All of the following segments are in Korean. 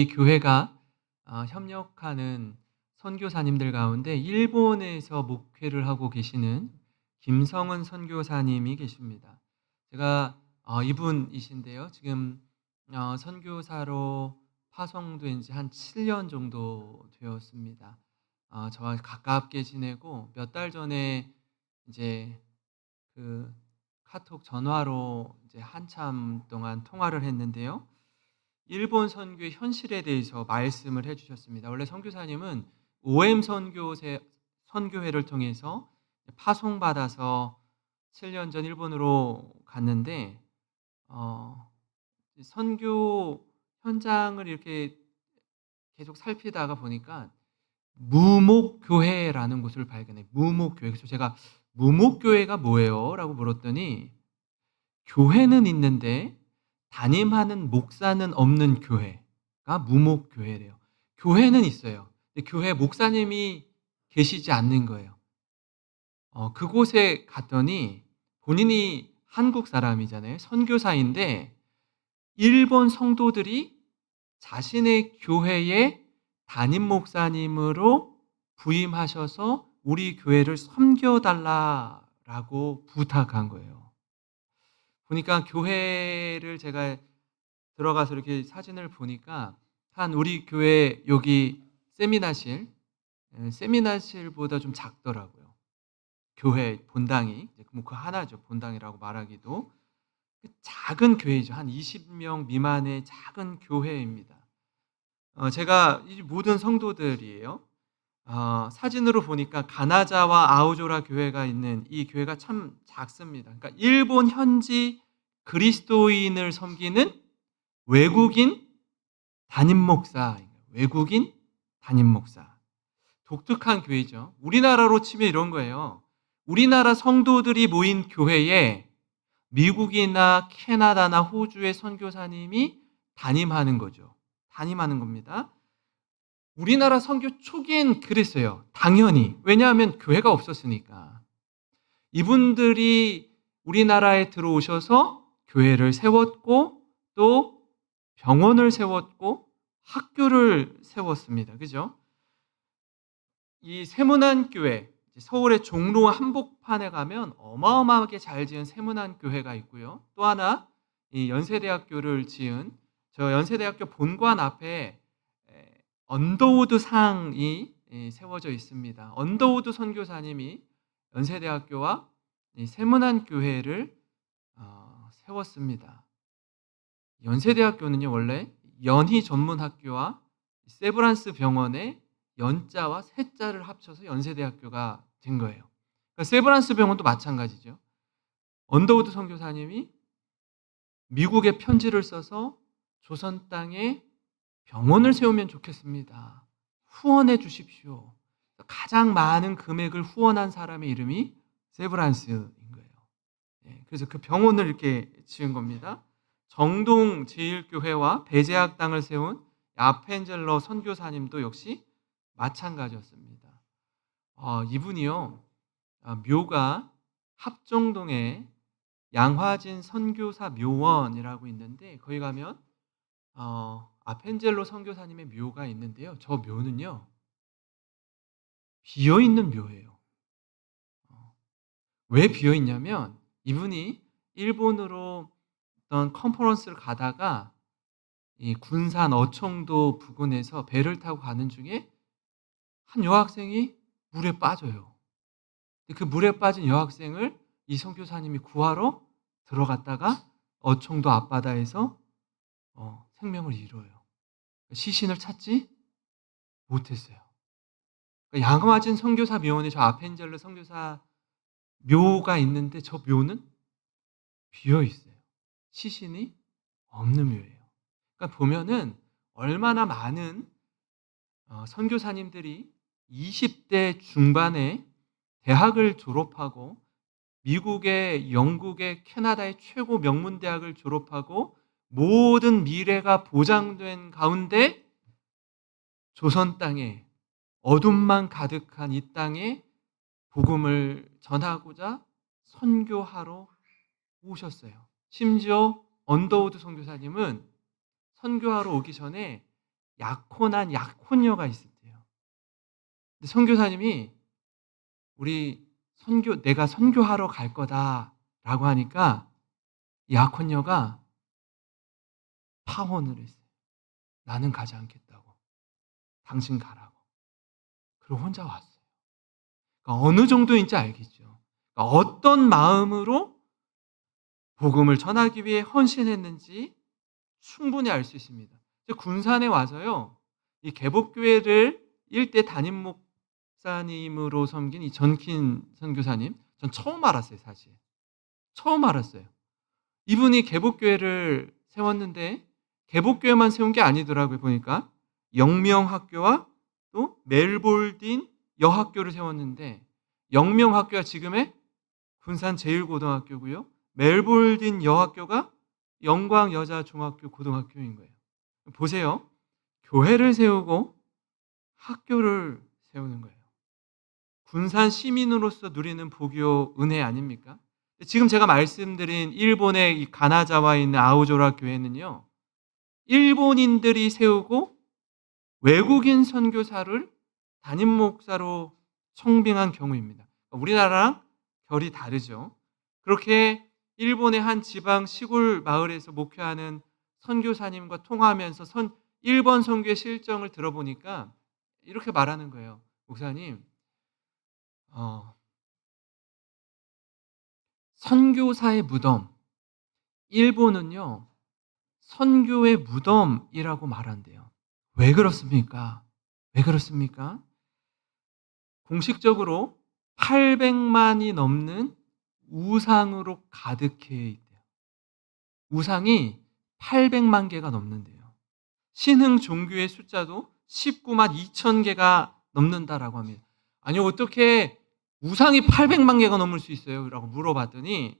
이 교회가 협력하는 선교사님들 가운데 일본에서 목회를 하고 계시는 김성은 선교사님이 계십니다. 제가 이분이신데요. 지금 선교사로 파송된 지 한 7년 정도 되었습니다. 저와 가깝게 지내고 몇 달 전에 이제 그 카톡 전화로 이제 한참 동안 통화를 했는데요. 일본 선교의 현실에 대해서 말씀을 해 주셨습니다. 원래 선교사님은 OM 선교회를 통해서 파송받아서 7년 전 일본으로 갔는데 어 선교 현장을 이렇게 계속 살피다가 보니까 무목교회라는 곳을 발견해요. 무목교회. 그래서 제가 "무목교회가 뭐예요?"라고 물었더니 교회는 있는데 담임하는 목사는 없는 교회가 무목교회래요. 교회는 있어요. 근데 교회 목사님이 계시지 않는 거예요. 그곳에 갔더니 본인이 한국 사람이잖아요. 선교사인데 일본 성도들이 자신의 교회의 담임 목사님으로 부임하셔서 "우리 교회를 섬겨 달라."라고 부탁한 거예요. 보니까 교회를 제가 들어가서 이렇게 사진을 보니까 한 우리 교회 여기 세미나실, 세미나실보다 좀 작더라고요. 교회 본당이. 뭐 그 하나죠. 본당이라고 말하기도. 작은 교회죠. 한 20명 미만의 작은 교회입니다. 제가 이 모든 성도들이에요. 사진으로 보니까 가나자와 아오조라 교회가 있는 이 교회가 참 작습니다. 그러니까 일본 현지 그리스도인을 섬기는 외국인 담임 목사, 외국인 담임 목사. 독특한 교회죠. 우리나라로 치면 이런 거예요. 우리나라 성도들이 모인 교회에 미국이나 캐나다나 호주의 선교사님이 담임하는 거죠. 담임하는 겁니다. 우리나라 선교 초기엔 그랬어요. 당연히. 왜냐하면 교회가 없었으니까. 이분들이 우리나라에 들어오셔서 교회를 세웠고 또 병원을 세웠고 학교를 세웠습니다. 그죠? 이 세문안교회, 서울의 종로 한복판에 가면 어마어마하게 잘 지은 세문안교회가 있고요. 또 하나 이 연세대학교를 지은 저 연세대학교 본관 앞에 언더우드 상이 세워져 있습니다. 언더우드 선교사님이 연세대학교와 이 세문안교회를 세웠습니다. 연세대학교는요 원래 연희 전문학교와 세브란스 병원의 연자와 세자를 합쳐서 연세대학교가 된 거예요. 그러니까 세브란스 병원도 마찬가지죠. 언더우드 선교사님이 미국에 편지를 써서 "조선 땅에 병원을 세우면 좋겠습니다. 후원해 주십시오." 가장 많은 금액을 후원한 사람의 이름이 세브란스인 거예요. 그래서 그 병원을 이렇게 지은 겁니다. 정동 제일교회와 배제학당을 세운 아펜젤러 선교사님도 역시 마찬가지였습니다. 이분이요. 묘가 합정동에 양화진 선교사 묘원이라고 있는데 거기 가면 아펜젤로 선교사님의 묘가 있는데요. 저 묘는요. 비어 있는 묘예요. 어 왜 비어 있냐면 이분이 일본으로 어떤 컨퍼런스를 가다가 이 군산 어청도 부근에서 배를 타고 가는 중에 한 여학생이 물에 빠져요. 근데 그 물에 빠진 여학생을 이 선교사님이 구하러 들어갔다가 어청도 앞바다에서 생명을 잃어요. 시신을 찾지 못했어요. 그러니까 양화진 선교사 묘원에 저 아펜젤러 선교사 묘가 있는데 저 묘는 비어 있어요. 시신이 없는 묘예요. 그러니까 보면은 얼마나 많은 선교사님들이 20대 중반에 대학을 졸업하고 미국의, 영국의, 캐나다의 최고 명문 대학을 졸업하고 모든 미래가 보장된 가운데 조선 땅에 어둠만 가득한 이 땅에 복음을 전하고자 선교하러 오셨어요. 심지어 언더우드 선교사님은 선교하러 오기 전에 약혼한 약혼녀가 있었대요. 근데 선교사님이 "우리 내가 선교하러 갈 거다."라고 하니까 이 약혼녀가 파혼을 했어요. "나는 가지 않겠다."고. "당신 가라."고. 그리고 혼자 왔어요. 그러니까 어느 정도인지 알겠죠. 그러니까 어떤 마음으로 복음을 전하기 위해 헌신했는지 충분히 알 수 있습니다. 군산에 와서요. 이 개복교회를 일대 담임 목사님으로 섬긴 이 전킨 선교사님, 전 처음 알았어요, 사실. 처음 알았어요. 이분이 개복교회를 세웠는데 개복교회만 세운 게 아니더라고요, 보니까. 영명학교와 또 멜볼딘 여학교를 세웠는데, 영명학교가 지금의 군산 제1고등학교고요. 멜볼딘 여학교가 영광여자중학교 고등학교인 거예요. 보세요. 교회를 세우고 학교를 세우는 거예요. 군산 시민으로서 누리는 복요 은혜 아닙니까? 지금 제가 말씀드린 일본의 이 가나자와에 있는 아오조라 교회는요. 일본인들이 세우고 외국인 선교사를 담임 목사로 청빙한 경우입니다. 우리나라랑 결이 다르죠. 그렇게 일본의 한 지방 시골 마을에서 목회하는 선교사님과 통화하면서 일본 선교의 실정을 들어보니까 이렇게 말하는 거예요. 목사님, 어, 선교사의 무덤, 일본은요 선교의 무덤이라고 말한대요. 왜 그렇습니까? 왜 그렇습니까? 공식적으로 800만이 넘는 우상으로 가득해 있대요. 우상이 800만 개가 넘는데요. 신흥 종교의 숫자도 19만 2천 개가 넘는다라고 합니다. 아니 어떻게 우상이 800만 개가 넘을 수 있어요? 라고 물어봤더니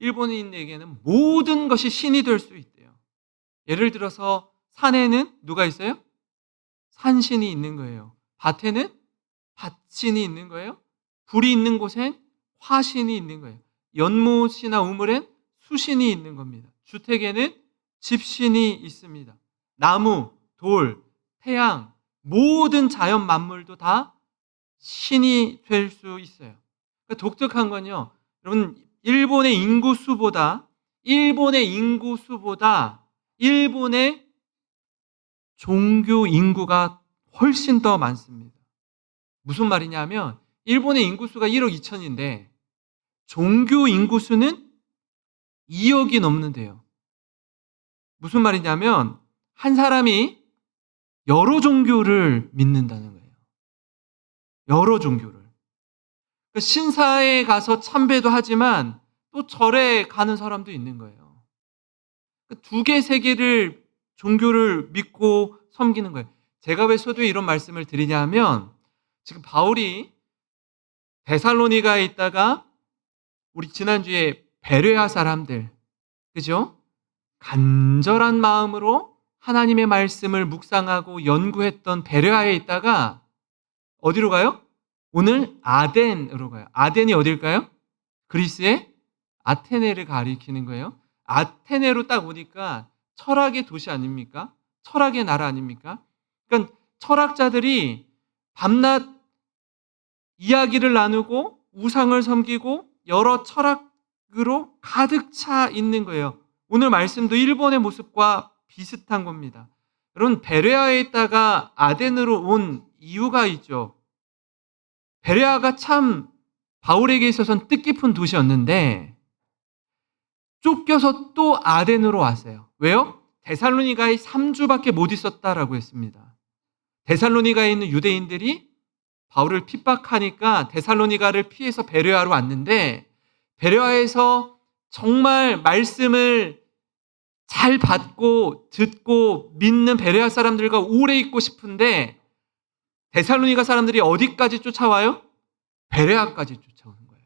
일본인에게는 모든 것이 신이 될 수 있대요. 예를 들어서 산에는 누가 있어요? 산신이 있는 거예요. 밭에는 밭신이 있는 거예요. 불이 있는 곳엔 화신이 있는 거예요. 연못이나 우물엔 수신이 있는 겁니다. 주택에는 집신이 있습니다. 나무, 돌, 태양, 모든 자연 만물도 다 신이 될 수 있어요. 그러니까 독특한 건요. 여러분 일본의 인구수보다 일본의 종교 인구가 훨씬 더 많습니다. 무슨 말이냐면 일본의 인구수가 1억 2천인데 종교 인구수는 2억이 넘는데요. 무슨 말이냐면 한 사람이 여러 종교를 믿는다는 거예요. 여러 종교를. 그러니까 신사에 가서 참배도 하지만 또 절에 가는 사람도 있는 거예요. 두 개, 세 개를 종교를 믿고 섬기는 거예요. 제가 왜 소두에 이런 말씀을 드리냐면 지금 바울이 데살로니가에 있다가 우리 지난주에 베레아 사람들, 그죠? 간절한 마음으로 하나님의 말씀을 묵상하고 연구했던 베레아에 있다가 어디로 가요? 오늘 아덴으로 가요. 아덴이 어딜까요? 그리스의 아테네를 가리키는 거예요. 아테네로 딱 오니까 철학의 도시 아닙니까? 철학의 나라 아닙니까? 그러니까 철학자들이 밤낮 이야기를 나누고 우상을 섬기고 여러 철학으로 가득 차 있는 거예요. 오늘 말씀도 일본의 모습과 비슷한 겁니다. 여러분 베레아에 있다가 아덴으로 온 이유가 있죠. 베레아가 참 바울에게 있어서는 뜻깊은 도시였는데 쫓겨서 또 아덴으로 왔어요. 왜요? 데살로니가에 3주밖에 못 있었다라고 했습니다. 데살로니가에 있는 유대인들이 바울을 핍박하니까 데살로니가를 피해서 베레아로 왔는데 베레아에서 정말 말씀을 잘 받고 듣고 믿는 베레아 사람들과 오래 있고 싶은데 데살로니가 사람들이 어디까지 쫓아와요? 베레아까지 쫓아오는 거예요.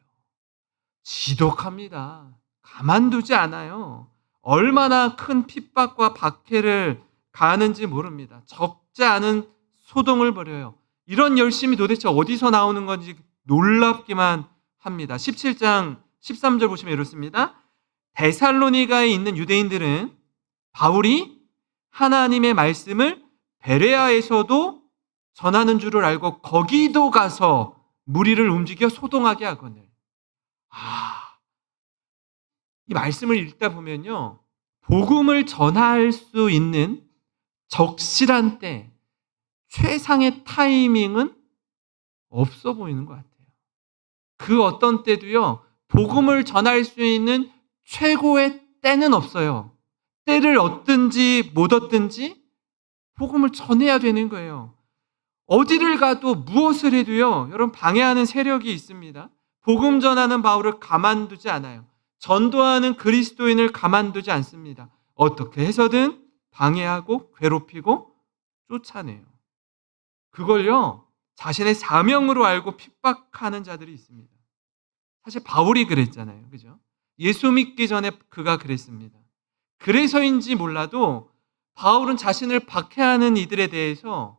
지독합니다. 가만두지 않아요. 얼마나 큰 핍박과 박해를 가하는지 모릅니다. 적지 않은 소동을 벌여요. 이런 열심이 도대체 어디서 나오는 건지 놀랍기만 합니다. 17장 13절 보시면 이렇습니다. 데살로니가에 있는 유대인들은 바울이 하나님의 말씀을 베레아에서도 전하는 줄을 알고 거기도 가서 무리를 움직여 소동하게 하거늘. 아, 이 말씀을 읽다 보면요. 복음을 전할 수 있는 적실한 때, 최상의 타이밍은 없어 보이는 것 같아요. 그 어떤 때도요. 복음을 전할 수 있는 최고의 때는 없어요. 때를 얻든지 못 얻든지 복음을 전해야 되는 거예요. 어디를 가도 무엇을 해도요. 여러분 방해하는 세력이 있습니다. 복음 전하는 바울을 가만두지 않아요. 전도하는 그리스도인을 가만두지 않습니다. 어떻게 해서든 방해하고 괴롭히고 쫓아내요. 그걸요. 자신의 사명으로 알고 핍박하는 자들이 있습니다. 사실 바울이 그랬잖아요. 그죠? 예수 믿기 전에 그가 그랬습니다. 그래서인지 몰라도 바울은 자신을 박해하는 이들에 대해서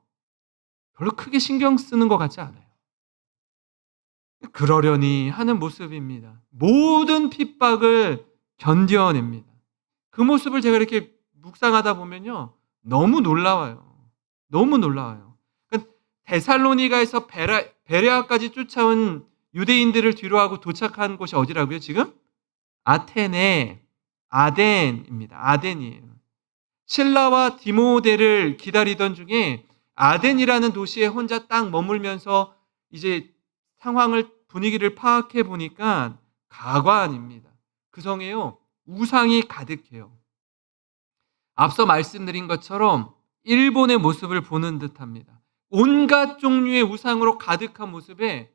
별로 크게 신경 쓰는 것 같지 않아요. 그러려니 하는 모습입니다. 모든 핍박을 견뎌냅니다. 그 모습을 제가 이렇게 묵상하다 보면요. 너무 놀라워요. 너무 놀라워요. 그러니까 데살로니가에서 베레아까지 쫓아온 유대인들을 뒤로하고 도착한 곳이 어디라고요, 지금? 아테네, 아덴입니다. 아덴이에요. 신라와 디모데를 기다리던 중에 아덴이라는 도시에 혼자 딱 머물면서 이제 상황을 분위기를 파악해 보니까 가관입니다. 그 성에요. 우상이 가득해요. 앞서 말씀드린 것처럼 일본의 모습을 보는 듯합니다. 온갖 종류의 우상으로 가득한 모습에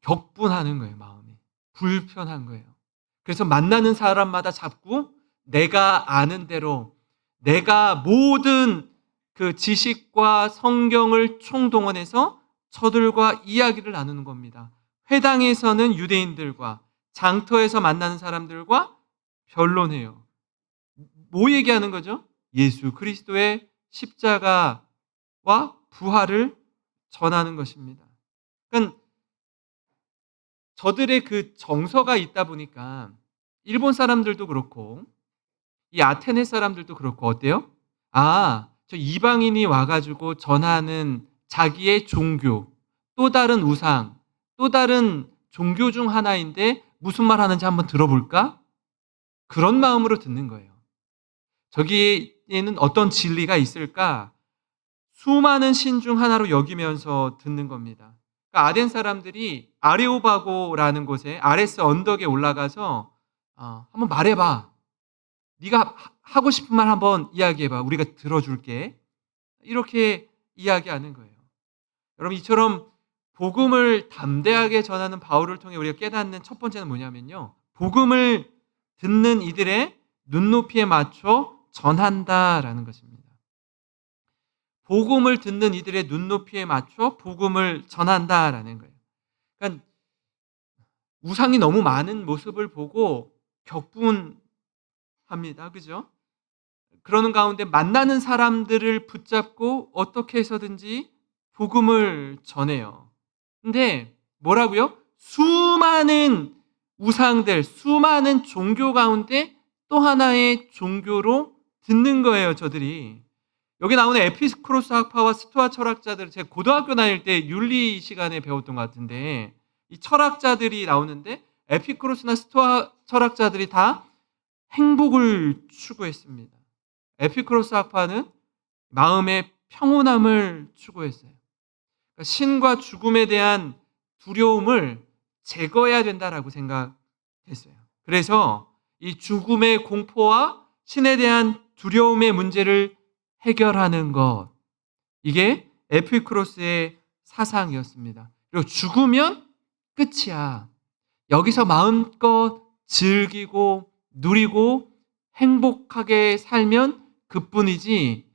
격분하는 거예요, 마음이. 불편한 거예요. 그래서 만나는 사람마다 자꾸 내가 아는 대로 내가 모든 그 지식과 성경을 총동원해서 저들과 이야기를 나누는 겁니다. 회당에서는 유대인들과 장터에서 만나는 사람들과 변론해요. 뭐 얘기하는 거죠? 예수 그리스도의 십자가와 부활을 전하는 것입니다. 그러니까 저들의 그 정서가 있다 보니까 일본 사람들도 그렇고 이 아테네 사람들도 그렇고 어때요? 아, 저 이방인이 와 가지고 전하는 자기의 종교, 또 다른 우상, 또 다른 종교 중 하나인데 무슨 말 하는지 한번 들어볼까? 그런 마음으로 듣는 거예요. 저기에는 어떤 진리가 있을까? 수많은 신 중 하나로 여기면서 듣는 겁니다. 그러니까 아덴 사람들이 아레오바고라는 곳에 아레스 언덕에 올라가서 한번 말해봐. 네가 하고 싶은 말 한번 이야기해봐. 우리가 들어줄게. 이렇게 이야기하는 거예요. 여러분 이처럼 복음을 담대하게 전하는 바울을 통해 우리가 깨닫는 첫 번째는 뭐냐면요. 복음을 듣는 이들의 눈높이에 맞춰 전한다라는 것입니다. 복음을 듣는 이들의 눈높이에 맞춰 복음을 전한다라는 거예요. 그러니까 우상이 너무 많은 모습을 보고 격분합니다. 그죠? 그러는 가운데 만나는 사람들을 붙잡고 어떻게 해서든지 복음을 전해요. 근데 뭐라고요? 수많은 우상들, 수많은 종교 가운데 또 하나의 종교로 듣는 거예요, 저들이. 여기 나오는 에피스크로스 학파와 스토아 철학자들, 제가 고등학교 다닐 때 윤리 시간에 배웠던 것 같은데 이 철학자들이 나오는데 에피크로스나 스토아 철학자들이 다 행복을 추구했습니다. 에피크로스 학파는 마음의 평온함을 추구했어요. 그러니까 신과 죽음에 대한 두려움을 제거해야 된다라고 생각했어요. 그래서 이 죽음의 공포와 신에 대한 두려움의 문제를 해결하는 것, 이게 에피크로스의 사상이었습니다. 그리고 죽으면 끝이야. 여기서 마음껏 즐기고 누리고 행복하게 살면 그뿐이지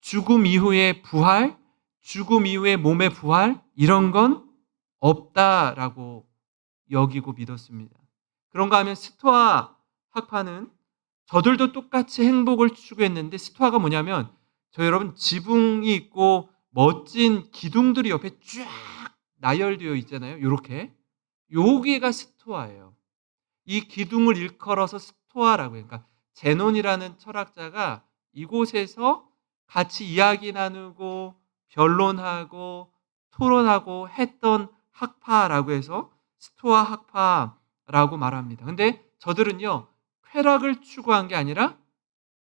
죽음 이후의 부활, 죽음 이후의 몸의 부활 이런 건 없다라고 여기고 믿었습니다. 그런가 하면 스토아 학파는 저들도 똑같이 행복을 추구했는데 스토아가 뭐냐면 저 여러분 지붕이 있고 멋진 기둥들이 옆에 쫙 나열되어 있잖아요. 요렇게. 여기가 스토아예요. 이 기둥을 일컬어서 스토아라고 해요. 그러니까 제논이라는 철학자가 이곳에서 같이 이야기 나누고 변론하고 토론하고 했던 학파라고 해서 스토아 학파라고 말합니다. 근데 저들은요, 쾌락을 추구한 게 아니라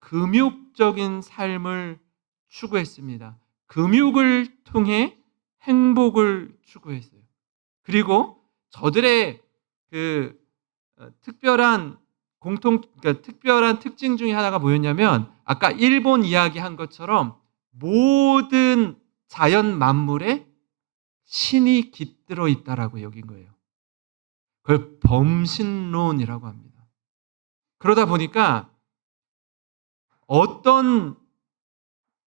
금욕적인 삶을 추구했습니다. 금욕을 통해 행복을 추구했어요. 그리고 저들의 그 특별한 그러니까 특별한 특징 중에 하나가 뭐였냐면, 아까 일본 이야기한 것처럼 모든 자연 만물에 신이 깃들어 있다라고 여긴 거예요. 그걸 범신론이라고 합니다. 그러다 보니까 어떤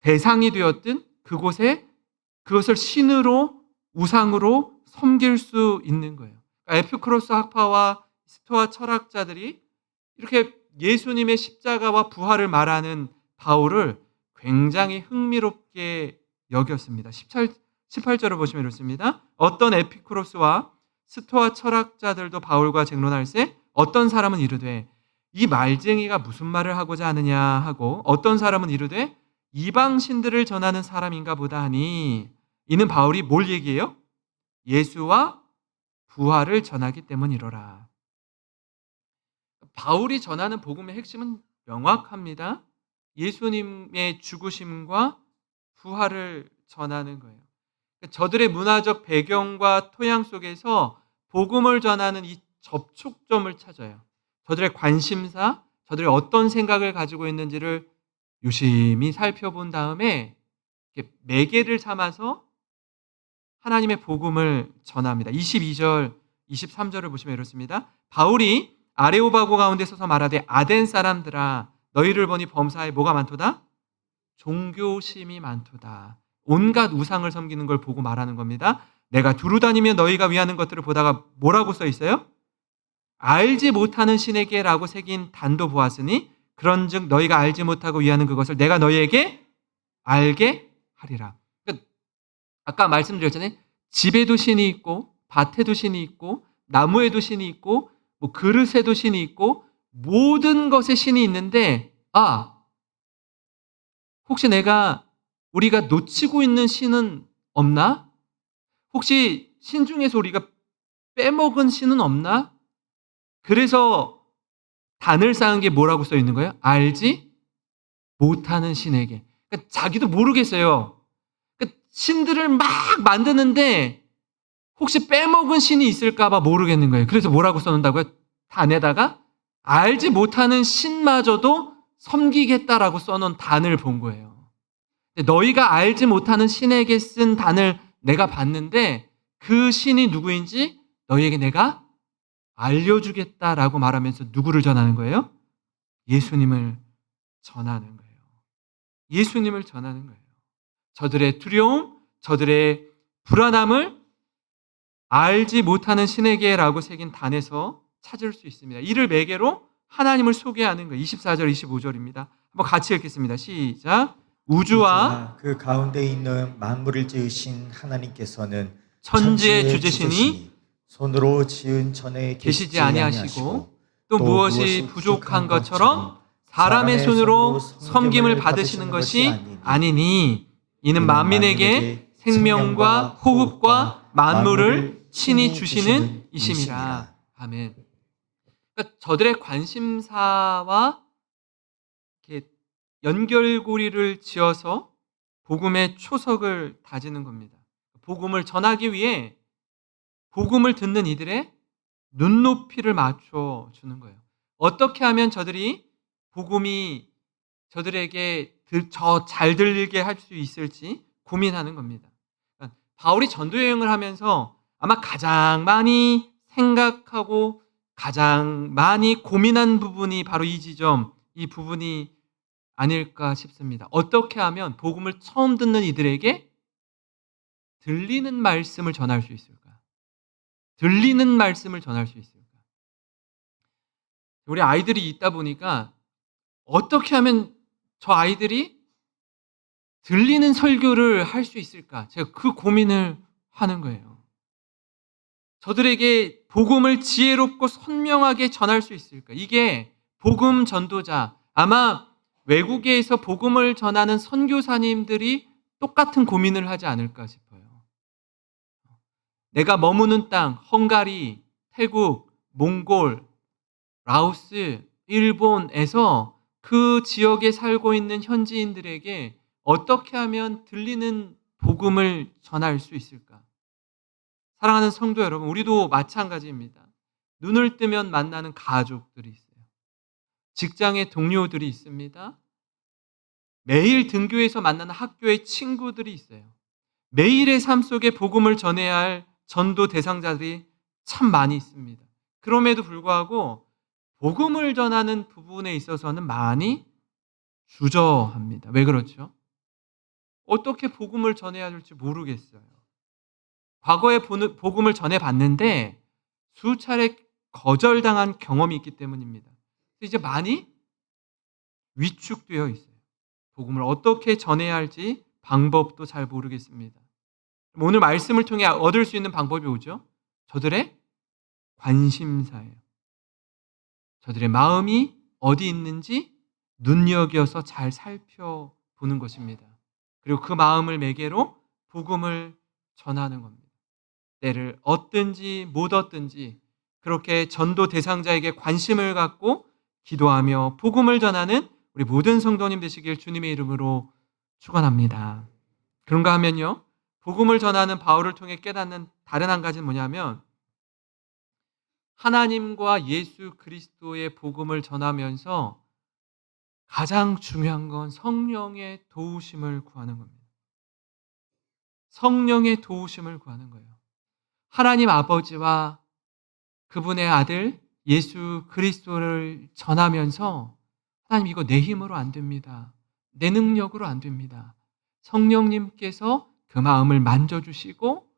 대상이 되었든 그곳에 그것을 신으로 우상으로 섬길 수 있는 거예요. 그러니까 에피쿠로스 학파와 스토아 철학자들이 이렇게 예수님의 십자가와 부활을 말하는 바울을 굉장히 흥미롭게 여겼습니다. 18절을 보시면 이렇습니다. 어떤 에피쿠로스와 스토아 철학자들도 바울과 쟁론할세 어떤 사람은 이르되 이 말쟁이가 무슨 말을 하고자 하느냐 하고, 어떤 사람은 이르되 이방 신들을 전하는 사람인가 보다 하니, 이는 바울이 뭘 얘기해요? 예수와 부활을 전하기 때문이로라. 바울이 전하는 복음의 핵심은 명확합니다. 예수님의 죽으심과 부활을 전하는 거예요. 저들의 문화적 배경과 토양 속에서 복음을 전하는 이 접촉점을 찾아요. 저들의 관심사, 저들이 어떤 생각을 가지고 있는지를 유심히 살펴본 다음에 매개를 삼아서 하나님의 복음을 전합니다. 22절, 23절을 보시면 이렇습니다. 바울이 아레오바고 가운데 서서 말하되 아덴 사람들아 너희를 보니 범사에 뭐가 많도다? 종교심이 많도다. 온갖 우상을 섬기는 걸 보고 말하는 겁니다. 내가 두루 다니며 너희가 위하는 것들을 보다가 뭐라고 써 있어요? 알지 못하는 신에게라고 새긴 단도 보았으니 그런즉 너희가 알지 못하고 위하는 그것을 내가 너희에게 알게 하리라. 그러니까 아까 말씀드렸잖아요. 집에도 신이 있고 밭에도 신이 있고 나무에도 신이 있고 뭐 그릇에도 신이 있고 모든 것에 신이 있는데, 혹시 우리가 놓치고 있는 신은 없나? 혹시 신 중에서 우리가 빼먹은 신은 없나? 그래서 단을 쌓은 게 뭐라고 써 있는 거예요? 알지 못하는 신에게. 그러니까 자기도 모르겠어요. 그러니까 신들을 막 만드는데 혹시 빼먹은 신이 있을까 봐 모르겠는 거예요. 그래서 뭐라고 써놓는다고요? 단에다가 알지 못하는 신마저도 섬기겠다라고 써놓은 단을 본 거예요. 너희가 알지 못하는 신에게 쓴 단을 내가 봤는데 그 신이 누구인지 너희에게 내가 알려주겠다라고 말하면서 누구를 전하는 거예요? 예수님을 전하는 거예요. 예수님을 전하는 거예요. 저들의 두려움, 저들의 불안함을 알지 못하는 신에게라고 새긴 단에서 찾을 수 있습니다. 이를 매개로 하나님을 소개하는 거예요. 24절, 25절입니다. 한번 같이 읽겠습니다. 시작. 우주와 그 가운데 있는 만물을 지으신 하나님께서는 천지의 주제시니 손으로 지은 전에 계시지 아니하시고 또 무엇이 부족한 것처럼 사람의 손으로 섬김을 받으시는 것이 아니니, 이는 만민에게 생명과 호흡과 만물을 친히 주시는 이심이라. 아멘. 그러니까 저들의 관심사와 이렇게 연결고리를 지어서 복음의 초석을 다지는 겁니다. 복음을 전하기 위해 복음을 듣는 이들의 눈높이를 맞춰 주는 거예요. 어떻게 하면 저들이 복음이 저들에게 잘 들리게 할 수 있을지 고민하는 겁니다. 그러니까 바울이 전도 여행을 하면서 아마 가장 많이 생각하고 가장 많이 고민한 부분이 바로 이 부분이 아닐까 싶습니다. 어떻게 하면 복음을 처음 듣는 이들에게 들리는 말씀을 전할 수 있을까? 들리는 말씀을 전할 수 있을까? 우리 아이들이 있다 보니까 어떻게 하면 저 아이들이 들리는 설교를 할 수 있을까? 제가 그 고민을 하는 거예요. 저들에게 복음을 지혜롭고 선명하게 전할 수 있을까? 이게 복음 전도자, 아마 외국에서 복음을 전하는 선교사님들이 똑같은 고민을 하지 않을까 싶어요. 내가 머무는 땅, 헝가리, 태국, 몽골, 라오스, 일본에서 그 지역에 살고 있는 현지인들에게 어떻게 하면 들리는 복음을 전할 수 있을까? 사랑하는 성도 여러분, 우리도 마찬가지입니다. 눈을 뜨면 만나는 가족들이 있어요. 직장의 동료들이 있습니다. 매일 등교해서 만나는 학교의 친구들이 있어요. 매일의 삶 속에 복음을 전해야 할 전도 대상자들이 참 많이 있습니다. 그럼에도 불구하고 복음을 전하는 부분에 있어서는 많이 주저합니다. 왜 그렇죠? 어떻게 복음을 전해야 할지 모르겠어요. 과거에 복음을 전해봤는데 수차례 거절당한 경험이 있기 때문입니다. 이제 많이 위축되어 있어요. 복음을 어떻게 전해야 할지 방법도 잘 모르겠습니다. 오늘 말씀을 통해 얻을 수 있는 방법이 뭐죠? 저들의 관심사예요. 저들의 마음이 어디 있는지 눈여겨서 잘 살펴보는 것입니다. 그리고 그 마음을 매개로 복음을 전하는 겁니다. 때를 얻든지 못 얻든지 그렇게 전도 대상자에게 관심을 갖고 기도하며 복음을 전하는 우리 모든 성도님 되시길 주님의 이름으로 축원합니다. 그런가 하면요, 복음을 전하는 바울을 통해 깨닫는 다른 한 가지는 뭐냐면 하나님과 예수 그리스도의 복음을 전하면서 가장 중요한 건 성령의 도우심을 구하는 겁니다. 성령의 도우심을 구하는 거예요. 하나님 아버지와 그분의 아들 예수 그리스도를 전하면서 하나님, 이거 내 힘으로 안 됩니다. 내 능력으로 안 됩니다. 성령님께서 그 마음을 만져주시고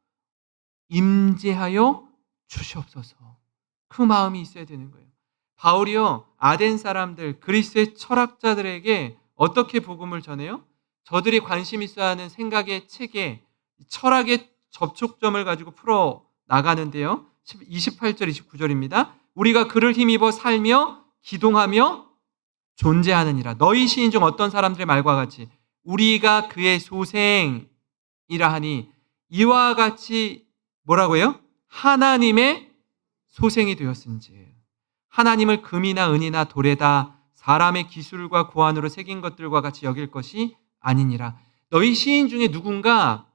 임재하여 주시옵소서. 그 마음이 있어야 되는 거예요. 바울이요, 아덴 사람들, 그리스의 철학자들에게 어떻게 복음을 전해요? 저들이 관심 있어야 하는 생각의 체계, 철학의 접촉점을 가지고 풀어 나가는데요. 28절, 29절입니다. 우리가 그를 힘입어 살며 기동하며 존재하느니라. 너희 시인 중 어떤 사람들의 말과 같이 우리가 그의 소생이라 하니 이와 같이 뭐라고요? 하나님의 소생이 되었은지. 하나님을 금이나 은이나 돌에다 사람의 기술과 고안으로 새긴 것들과 같이 여길 것이 아니니라. 너희 시인 중에 누군가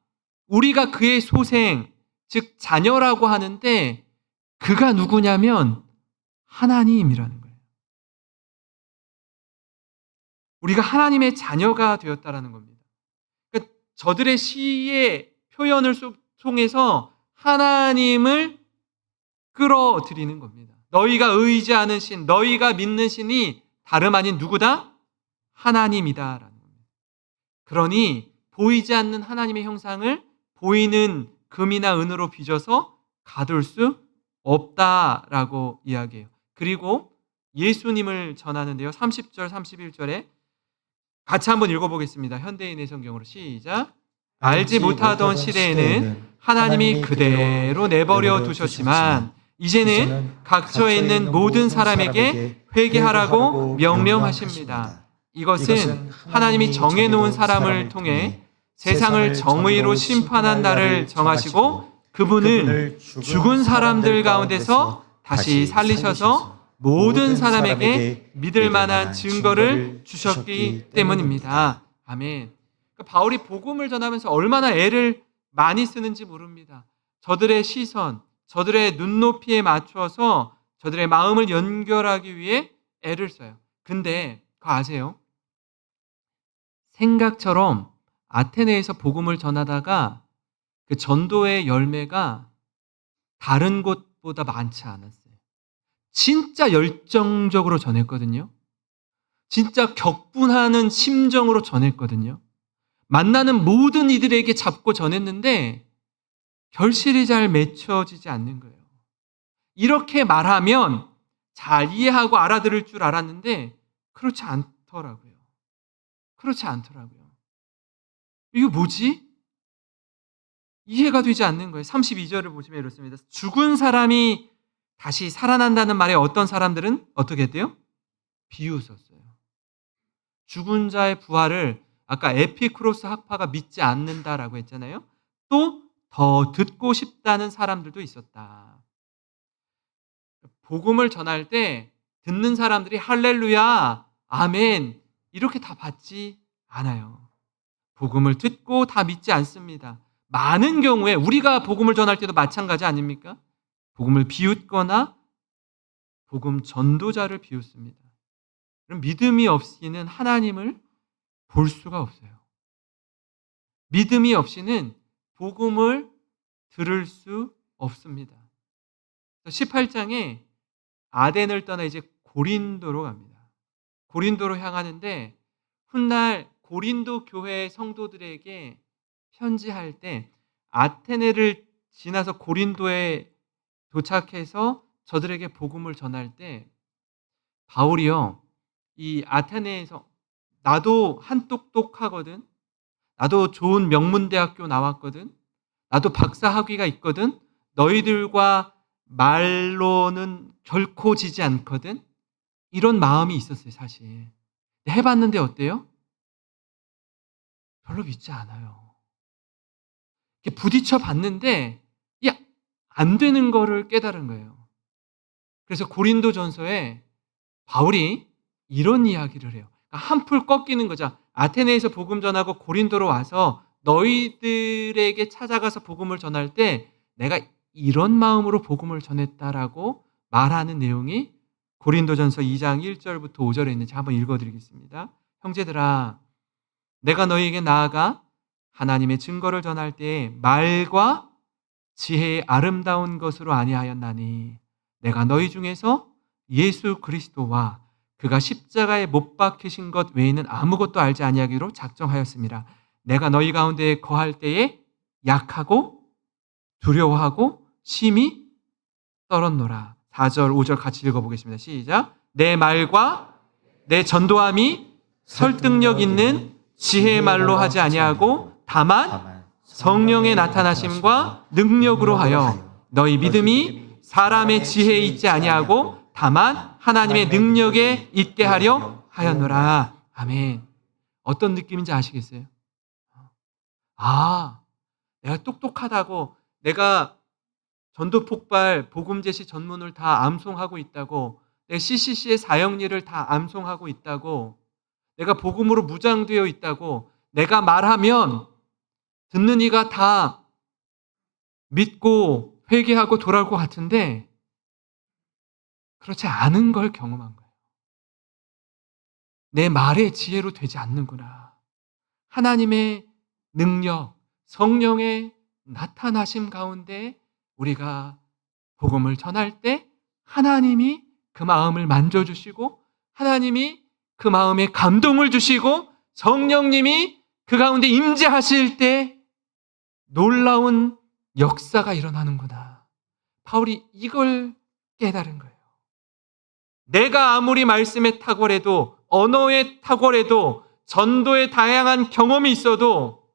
우리가 그의 소생, 즉 자녀라고 하는데 그가 누구냐면 하나님이라는 거예요. 우리가 하나님의 자녀가 되었다라는 겁니다. 그러니까 저들의 시의 표현을 통해서 하나님을 끌어들이는 겁니다. 너희가 의지하는 신, 너희가 믿는 신이 다름 아닌 누구다? 하나님이다라는 겁니다. 그러니 보이지 않는 하나님의 형상을 보이는 금이나 은으로 빚어서 가둘 수 없다라고 이야기해요. 그리고 예수님을 전하는데요. 30절, 31절에 같이 한번 읽어보겠습니다. 현대인의 성경으로 시작. 알지 못하던 시대에는 하나님이 그대로 내버려 두셨지만 이제는 각처에 있는 모든 사람에게 회개하라고 명령하십니다. 이것은 하나님이 정해놓은 사람을 통해 세상을 정의로 심판한 날을 정하시고 그분은 죽은 사람들 가운데서 다시 살리셔서 모든 사람에게 믿을 만한 증거를 주셨기 때문입니다. 아멘. 바울이 복음을 전하면서 얼마나 애를 많이 쓰는지 모릅니다. 저들의 시선, 저들의 눈높이에 맞춰서 저들의 마음을 연결하기 위해 애를 써요. 근데 그거 아세요? 생각처럼 아테네에서 복음을 전하다가 그 전도의 열매가 다른 곳보다 많지 않았어요. 진짜 열정적으로 전했거든요. 진짜 격분하는 심정으로 전했거든요. 만나는 모든 이들에게 잡고 전했는데 결실이 잘 맺혀지지 않는 거예요. 이렇게 말하면 잘 이해하고 알아들을 줄 알았는데 그렇지 않더라고요. 그렇지 않더라고요. 이거 뭐지? 이해가 되지 않는 거예요. 32절을 보시면 이렇습니다. 죽은 사람이 다시 살아난다는 말에 어떤 사람들은 어떻게 했대요? 비웃었어요. 죽은 자의 부활을 아까 에피쿠로스 학파가 믿지 않는다라고 했잖아요. 또 더 듣고 싶다는 사람들도 있었다. 복음을 전할 때 듣는 사람들이 할렐루야, 아멘 이렇게 다 받지 않아요. 복음을 듣고 다 믿지 않습니다. 많은 경우에 우리가 복음을 전할 때도 마찬가지 아닙니까? 복음을 비웃거나 복음 전도자를 비웃습니다. 그럼 믿음이 없이는 하나님을 볼 수가 없어요. 믿음이 없이는 복음을 들을 수 없습니다. 18장에 아덴을 떠나 이제 고린도로 갑니다. 고린도로 향하는데 훗날 고린도 교회 성도들에게 편지할 때 아테네를 지나서 고린도에 도착해서 저들에게 복음을 전할 때 바울이요, 이 아테네에서 나도 한똑똑하거든, 나도 좋은 명문대학교 나왔거든, 나도 박사 학위가 있거든, 너희들과 말로는 결코 지지 않거든, 이런 마음이 있었어요 사실. 해봤는데 어때요? 별로 믿지 않아요. 이렇게 부딪혀 봤는데 이게 안 되는 거를 깨달은 거예요. 그래서 고린도전서에 바울이 이런 이야기를 해요. 그러니까 한풀 꺾이는 거죠. 아테네에서 복음 전하고 고린도로 와서 너희들에게 찾아가서 복음을 전할 때 내가 이런 마음으로 복음을 전했다라고 말하는 내용이 고린도전서 2장 1절부터 5절에 있는지 한번 읽어드리겠습니다. 형제들아, 내가 너희에게 나아가 하나님의 증거를 전할 때에 말과 지혜의 아름다운 것으로 아니하였나니 내가 너희 중에서 예수 그리스도와 그가 십자가에 못 박히신 것 외에는 아무것도 알지 아니하기로 작정하였습니다. 내가 너희 가운데 거할 때에 약하고 두려워하고 심히 떨었노라. 4절 5절 같이 읽어보겠습니다. 시작. 내 말과 내 전도함이 설득력 있는 지혜의 말로 하지 아니하고 다만 성령의 나타나심과 능력으로 하여 너희 믿음이 사람의 지혜에 있지 아니하고 다만 하나님의 능력에 있게 하려 하였노라. 아멘. 어떤 느낌인지 아시겠어요? 아, 내가 똑똑하다고, 내가 전도폭발 복음제시 전문을 다 암송하고 있다고, 내 CCC의 사역일을 다 암송하고 있다고, 내가 복음으로 무장되어 있다고, 내가 말하면 듣는 이가 다 믿고 회개하고 돌아올 것 같은데 그렇지 않은 걸 경험한 거예요. 내 말의 지혜로 되지 않는구나. 하나님의 능력, 성령의 나타나심 가운데 우리가 복음을 전할 때 하나님이 그 마음을 만져주시고 하나님이 그 마음에 감동을 주시고 성령님이 그 가운데 임재하실 때 놀라운 역사가 일어나는구나. 바울이 이걸 깨달은 거예요. 내가 아무리 말씀에 탁월해도 언어에 탁월해도 전도에 다양한 경험이 있어도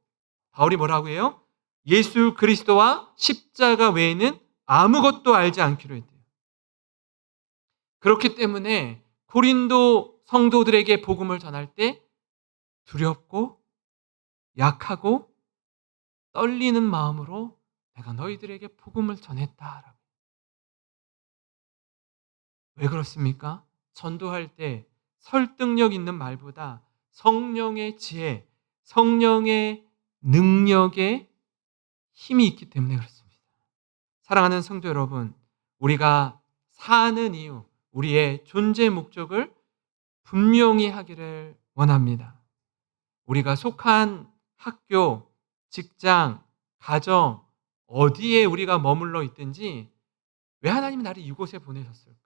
바울이 뭐라고 해요? 예수 그리스도와 십자가 외에는 아무것도 알지 않기로 했대요. 그렇기 때문에 고린도 성도들에게 복음을 전할 때 두렵고 약하고 떨리는 마음으로 내가 너희들에게 복음을 전했다라고. 왜 그렇습니까? 전도할 때 설득력 있는 말보다 성령의 지혜, 성령의 능력에 힘이 있기 때문에 그렇습니다. 사랑하는 성도 여러분, 우리가 사는 이유, 우리의 존재 목적을 분명히 하기를 원합니다. 우리가 속한 학교, 직장, 가정, 어디에 우리가 머물러 있든지 왜 하나님이 나를 이곳에 보내셨을까?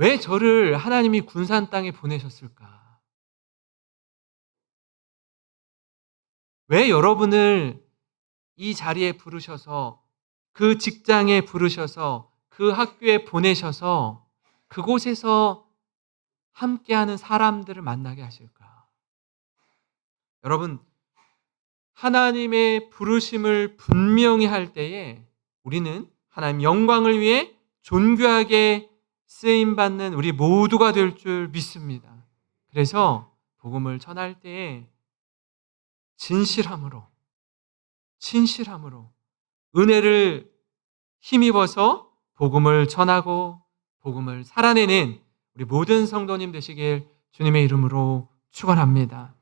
왜 저를 하나님이 군산 땅에 보내셨을까? 왜 여러분을 이 자리에 부르셔서 그 직장에 부르셔서 그 학교에 보내셔서 그곳에서 함께하는 사람들을 만나게 하실까? 여러분, 하나님의 부르심을 분명히 할 때에 우리는 하나님 영광을 위해 존귀하게 쓰임 받는 우리 모두가 될 줄 믿습니다. 그래서 복음을 전할 때에 진실함으로 은혜를 힘입어서 복음을 전하고 복음을 살아내는 우리 모든 성도님 되시길 주님의 이름으로 축원합니다.